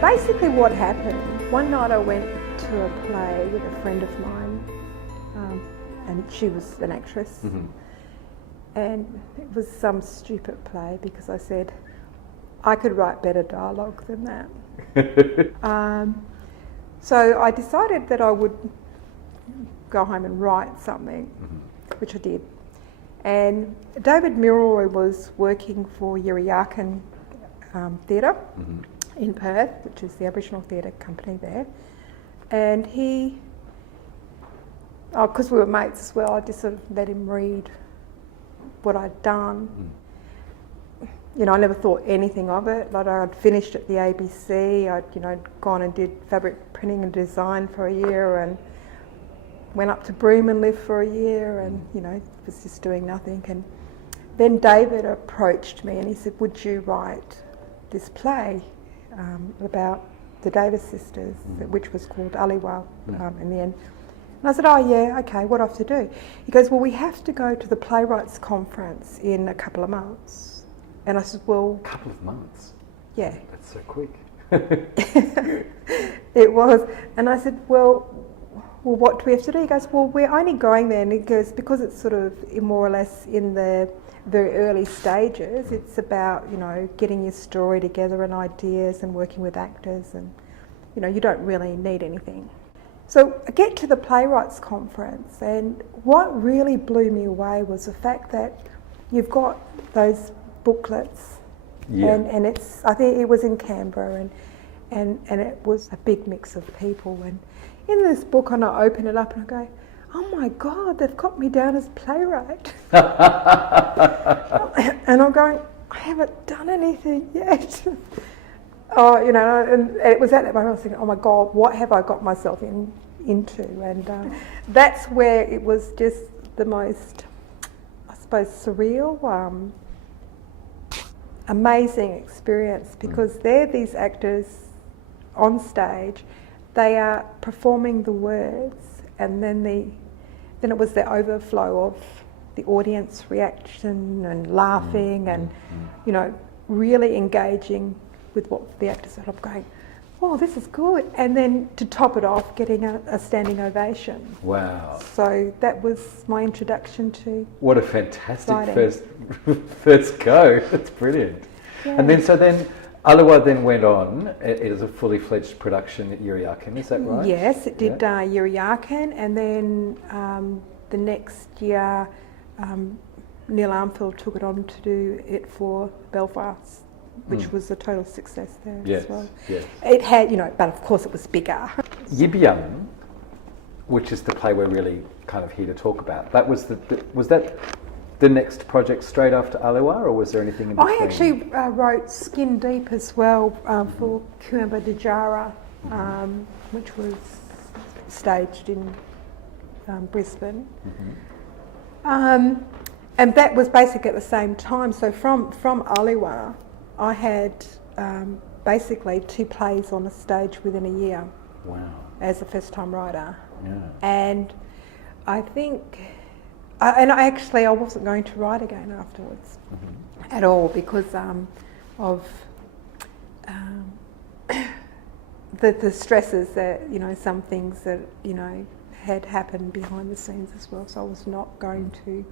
Basically what happened, one night I went to a play with a friend of mine, and she was an actress, and it was some stupid play because I said, I could write better dialogue than that. So I decided that I would go home and write something, which I did. And David Milroy was working for Yibiyung Theatre in Perth, which is the Aboriginal theatre company there. And he, because we were mates as well, I just sort of let him read what I'd done. You know, I never thought anything of it. Like I'd finished at the ABC, I'd gone and did fabric printing and design for a year and went up to Broome and lived for a year and, was just doing nothing. And then David approached me and he said, would you write this play about the Davis sisters, which was called Aliwa in the end. And I said, oh yeah, okay, what do I have to do? He goes, well, we have to go to the Playwrights Conference in a couple of months. And I said, well... A couple of months? Yeah. That's so quick. It was. And I said, well, what do we have to do? He goes, well, we're only going there. And he goes, because it's sort of more or less in the very early stages, it's about, getting your story together and ideas and working with actors and, you don't really need anything. So I get to the Playwrights Conference and what really blew me away was the fact that you've got those booklets and it's, I think it was in Canberra and it was a big mix of people and in this book and I open it up and I go, oh my God, they've got me down as playwright. And I'm going, I haven't done anything yet. And it was at that moment I was thinking, oh my God, what have I got myself into? And that's where it was just the most, I suppose, surreal, amazing experience because they're these actors on stage, they are performing the words and then it was the overflow of the audience reaction and laughing and, really engaging with what the actors said. I'm going, oh, this is good. And then to top it off, getting a standing ovation. Wow. So that was my introduction to what a fantastic writing. first go. That's brilliant. Yeah. And then Aliwa then went on. It is a fully fledged production at Yibiyung, is that right? Yes, it did Yibiyung, and then the next year Neil Armfield took it on to do it for Belvoir, which was a total success there as well. Yes. It had, but of course it was bigger. Yibiyung, which is the play we're really kind of here to talk about, that was was that the next project straight after Aliwa, or was there anything in between? I actually wrote Skin Deep as well for Kuamba Djara, which was staged in Brisbane. And that was basically at the same time. So from Aliwa, I had basically 2 plays on a stage within a year. Wow. As a first-time writer. Yeah. And I think... I wasn't going to write again afterwards at all because of the stresses that, some things that, had happened behind the scenes as well. So I was not going to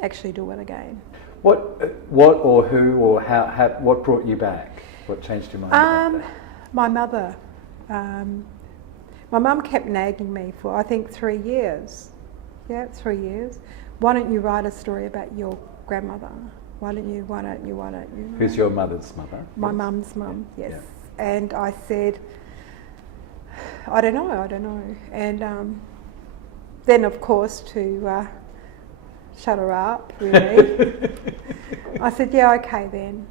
actually do it again. What or who or how what brought you back? What changed your mind about that? My mother. My mum kept nagging me for, I think, 3 years. Yeah, 3 years. Why don't you write a story about your grandmother? Why don't you? Who's your mother's mother? My mum's mum, yes. Yeah. And I said, I don't know. And then, of course, to shut her up, really, I said, yeah, okay then.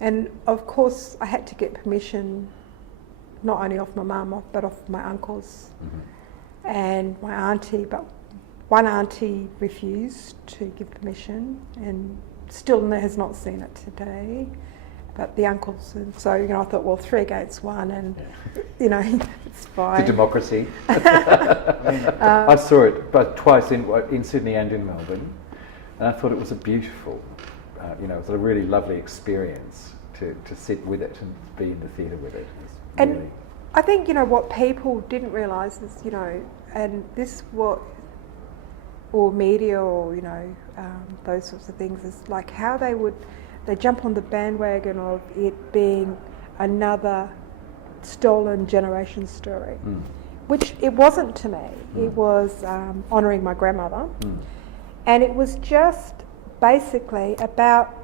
And of course, I had to get permission, not only off my mum, but off my uncles. And my auntie, but one auntie refused to give permission and still has not seen it today, but the uncles, and so I thought, well, 3 against 1 and it's fine. The democracy. I saw it but twice in Sydney and in Melbourne and I thought it was a beautiful, it was a really lovely experience to sit with it and be in the theatre with it. And Really. I think, what people didn't realise is, and this what, or media or, those sorts of things, is like how they jump on the bandwagon of it being another stolen generation story, which it wasn't to me. It was honouring my grandmother, and it was just basically about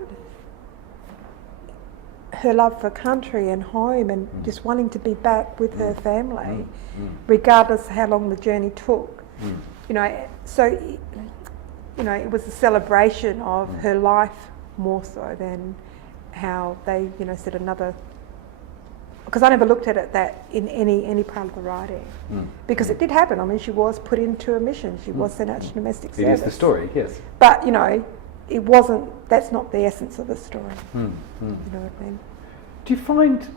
her love for country and home and just wanting to be back with her family, regardless of how long the journey took. So it was a celebration of her life more so than how they said another, because I never looked at it that in any part of the writing, because it did happen. I mean, she was put into a mission, she was sent out to domestic service. It is the story, yes. But it wasn't, that's not the essence of the story. You know what I mean? Do you find,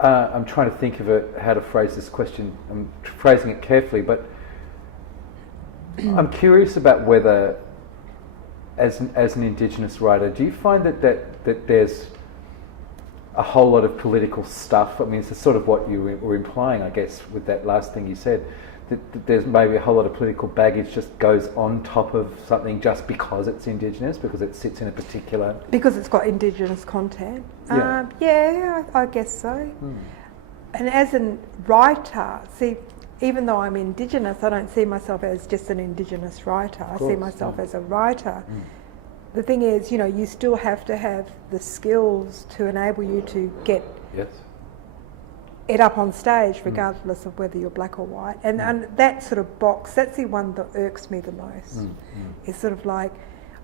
I'm trying to think of how to phrase this question, I'm phrasing it carefully, but I'm curious about whether, as an Indigenous writer, do you find that there's a whole lot of political stuff? I mean, it's sort of what you were implying, I guess, with that last thing you said, that there's maybe a whole lot of political baggage just goes on top of something just because it's Indigenous, because it sits in a particular... Because it's got Indigenous content. Yeah. I guess so. And as a writer, see, even though I'm Indigenous, I don't see myself as just an Indigenous writer. I see myself as a writer. The thing is, you still have to have the skills to enable you to get it up on stage, regardless of whether you're black or white. And that sort of box, that's the one that irks me the most. It's sort of like,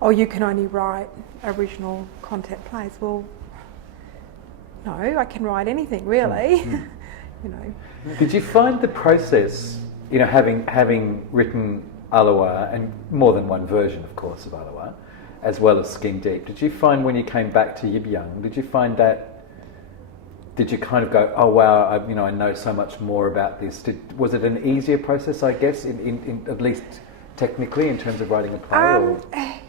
oh, you can only write Aboriginal content plays. Well, no, I can write anything, really. Did you find the process, having written Aliwa, and more than one version, of course, of Aliwa, as well as Skin Deep, did you find when you came back to Yibiyung, did you kind of go, oh wow, I know so much more about this? Was it an easier process, I guess, in at least technically, in terms of writing a play?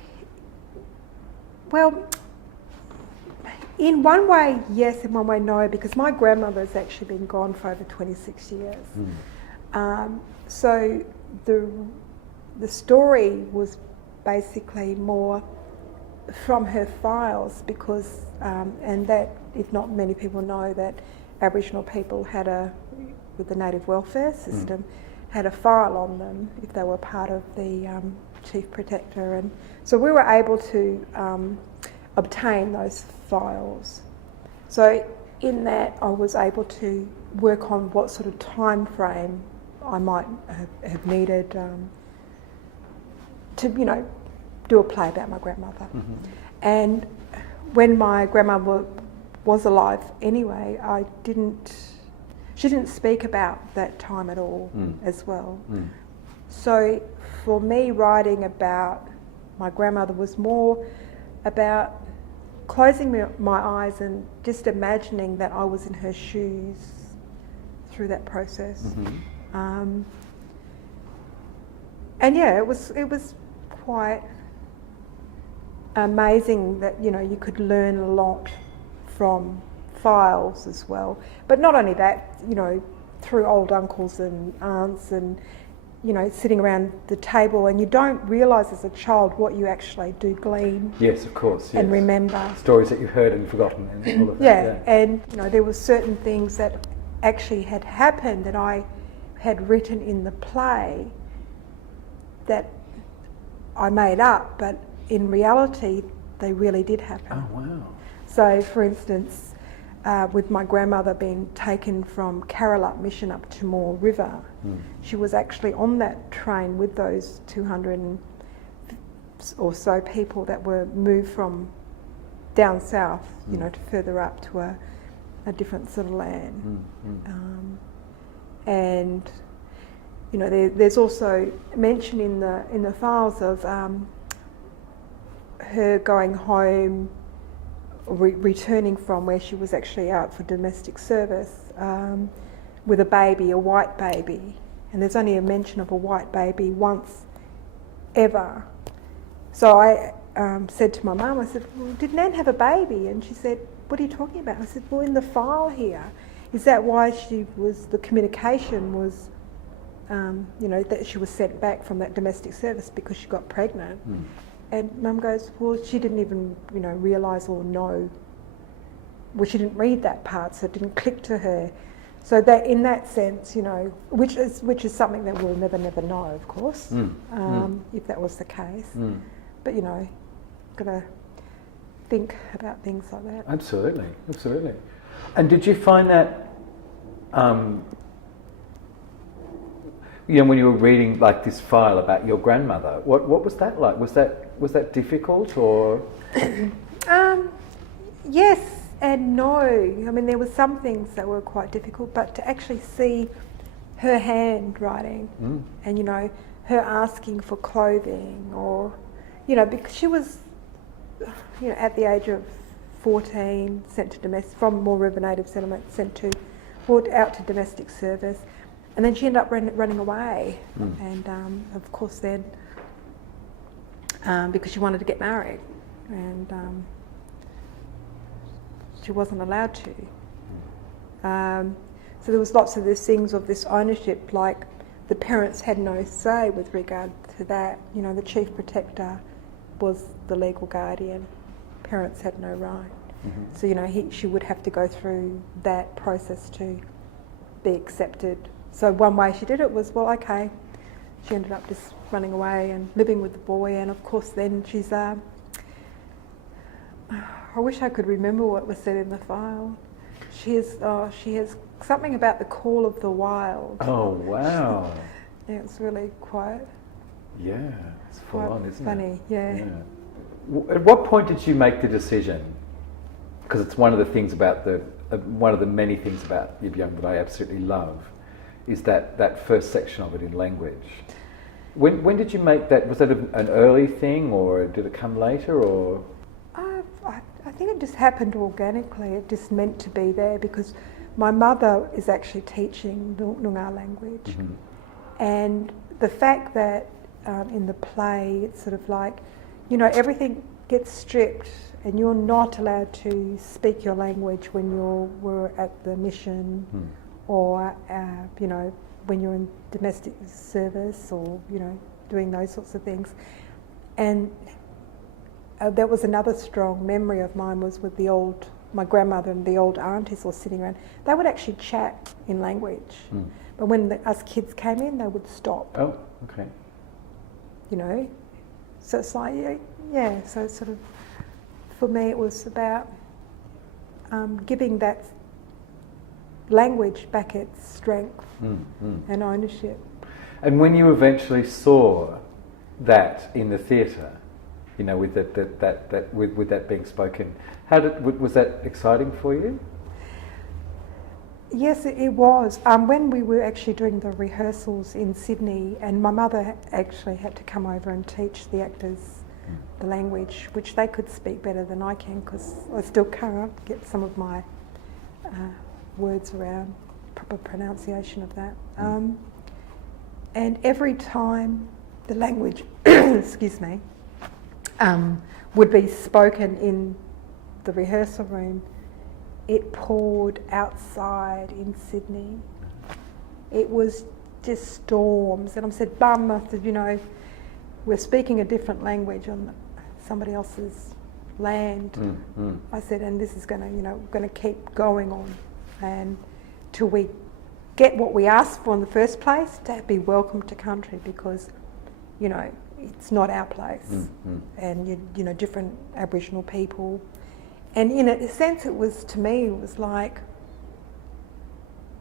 Well, in one way, yes, in one way, no, because my grandmother's actually been gone for over 26 years. So the story was basically more from her files, because, and that, if not many people know, that Aboriginal people had with the native welfare system, had a file on them if they were part of the chief protector. And so we were able to obtain those files. So in that, I was able to work on what sort of time frame I might have needed to, do a play about my grandmother. And when my grandmother was alive anyway, she didn't speak about that time at all as well. So for me, writing about my grandmother was more about closing my eyes and just imagining that I was in her shoes through that process. And yeah, it was quite amazing that you could learn a lot from files as well. But not only that, through old uncles and aunts and sitting around the table, and you don't realise as a child what you actually do glean. Yes, of course. Yes. And remember stories that you've heard and forgotten and all of that. And there were certain things that actually had happened that I had written in the play that I made up, but in reality they really did happen. Oh wow. So for instance, with my grandmother being taken from Karalup Mission up to Moore River, she was actually on that train with those 200 or so people that were moved from down south, to further up to a different sort of land. And there's also mention in the files of her going home, returning from where she was actually out for domestic service with a baby, a white baby, and there's only a mention of a white baby once ever. So said to my mum, I said, well, did Nan have a baby? And she said, what are you talking about? I said, well, in the file here, is that why the communication was, that she was sent back from that domestic service because she got pregnant? And Mum goes, well, she didn't even, realise or know. Well, she didn't read that part, so it didn't click to her. So that, in that sense, which is something that we'll never know, of course, if that was the case. But got to think about things like that. Absolutely. And did you find that, when you were reading like this file about your grandmother, what was that like? Was that difficult or? Yes and no. I mean, there were some things that were quite difficult, but to actually see her handwriting and her asking for clothing, or because she was at the age of 14 sent to from more River Native settlement, out to domestic service, and then she ended up running away, and of course then because she wanted to get married, and she wasn't allowed to. So there was lots of these things of this ownership, like the parents had no say with regard to that. The chief protector was the legal guardian. Parents had no right. So she would have to go through that process to be accepted. So one way she did it was, well, okay. She ended up just running away and living with the boy, and of course then she's I wish I could remember what was said in the file. She has something about the call of the wild. Oh, wow. Yeah, it's really quite. Yeah, it's full on, isn't funny, it? Yeah. At what point did you make the decision? Because it's one of the things about one of the many things about Yibiyung that I absolutely love, is that first section of it in language. When did you make that? Was that an early thing, or did it come later, or? I think it just happened organically. It just meant to be there because my mother is actually teaching the Noongar language, and the fact that in the play it's sort of like, everything gets stripped and you're not allowed to speak your language when we're at the mission, or when you're in domestic service, or doing those sorts of things. And that was another strong memory of mine, was with my grandmother and the old aunties all sitting around. They would actually chat in language, but when us kids came in, they would stop. Oh, okay. So it's like, so it's sort of, for me it was about giving that language back its strength and ownership. And when you eventually saw that in the theatre, with with that being spoken, was that exciting for you? Yes, it was. When we were actually doing the rehearsals in Sydney, and my mother actually had to come over and teach the actors the language, which they could speak better than I can, because I still can't get some of my words around, proper pronunciation of that. And every time the language, excuse me, would be spoken in the rehearsal room, it poured outside in Sydney. It was just storms, and I said, Bum, I said, we're speaking a different language on somebody else's land. I said, and this is going to keep going on, and till we get what we asked for in the first place, to be welcome to country, because it's not our place, and different Aboriginal people. And in a sense, to me, it was like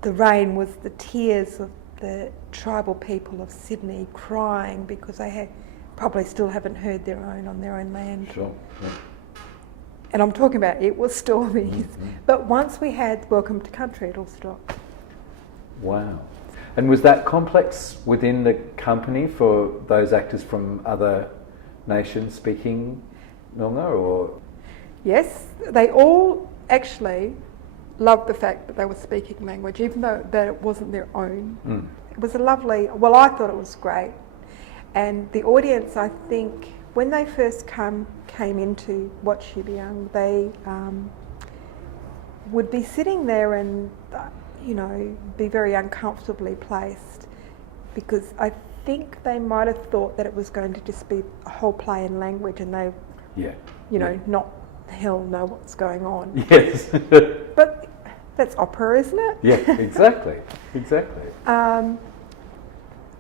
the rain was the tears of the tribal people of Sydney crying because they probably still haven't heard on their own land. Sure. Yeah. And I'm talking about it was stormy, but once we had Welcome to Country, it all stopped. Wow. And was that complex within the company for those actors from other nations speaking Noongar, or? Yes, they all actually loved the fact that they were speaking language, even though that it wasn't their own. It was I thought it was great. And the audience, I think, when they first came in to watch Yibiyung, they would be sitting there and, be very uncomfortably placed, because I think they might have thought that it was going to just be a whole play in language, and they, not the hell know what's going on. Yes. But that's opera, isn't it? Yeah, exactly.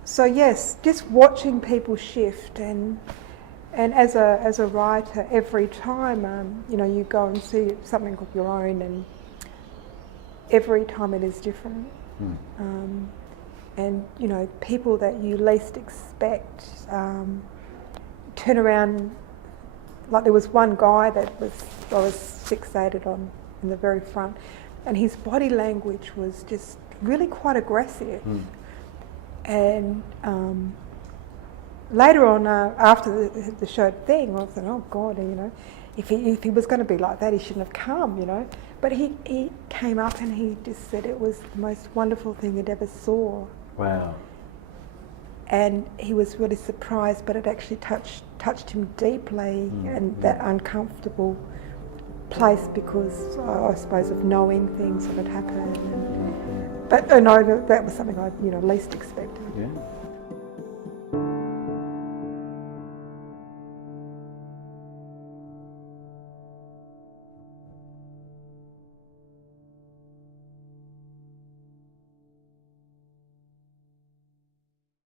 So yes, just watching people shift, and as a writer, every time you go and see something of your own, and every time it is different. And people that you least expect turn around. Like there was one guy that I was fixated on in the very front, and his body language was just really quite aggressive. And later on, after the show thing, I thought, oh God, if he was going to be like that, he shouldn't have come, But he came up and he just said it was the most wonderful thing he'd ever saw. Wow. And he was really surprised, but it actually touched him deeply, and that uncomfortable place, because I suppose of knowing things that had happened. But that was something I least expected. Yeah.